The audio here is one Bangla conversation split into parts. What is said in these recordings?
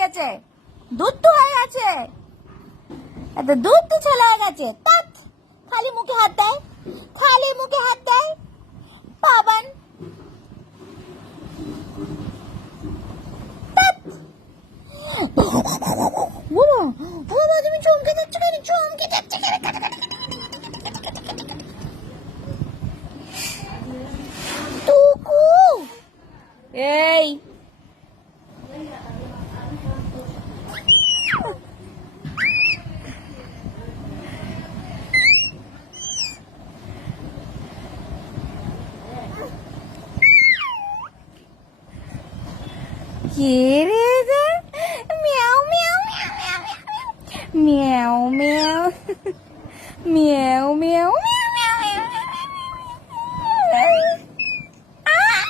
গেছে দুধ হয়ে গেছে। এত দুধ ছেলে হয়ে গেছে। তাত খালি মুখে হাত দেয় খালি মুখে হাত দেয় পাবান। তুমি চমকে যাচ্ছ কেন? চমকে যাচ্ছ কেন? querida. Miau, miau, miau, miau, miau. Miau, miau. Miau, miau, miau, miau, miau, miau. Ah!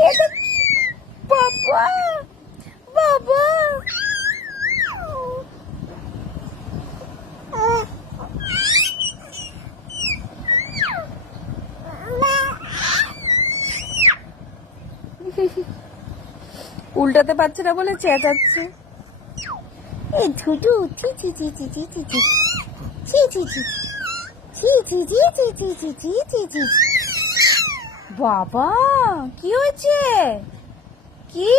Ele... Babá! Babá! Hehehe উল্টাতে পারছে না বলে চেঁচাচ্ছে এ ঝুটু ছি ছি ছি ছি ছি ছি ছি ছি ছি ছি ছি ছি ছি ছি ছি ছি ছি ছি ছি বাবা কি হয়েছে কি